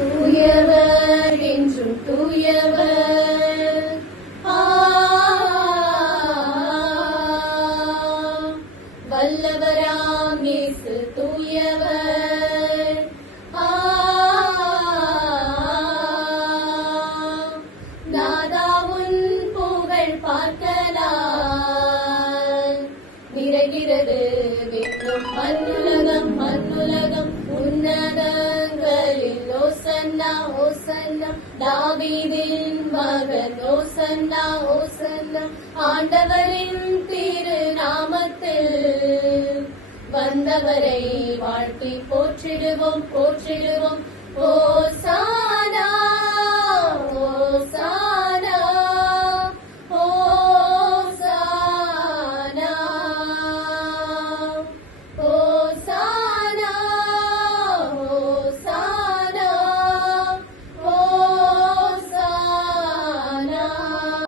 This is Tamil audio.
தூயவர் என்றும் தூயவர். வல்லவராம் இயேசு தூயவர். நாதா உன் புகழ் பார்க்கலாம் நிறைகிறது விண்ணும் மண்ணுலகம் மண்ணுலகம். உன்னதங்களில் ஓசன்னா ஓசன்னா தாவீதின் மகன் ஓசன்னா ஓசன்னா. ஆண்டவரின் திருநாமத்தில் வந்தவரை வாழ்த்தி போற்றிடுவோம் போற்றிடுவோம்.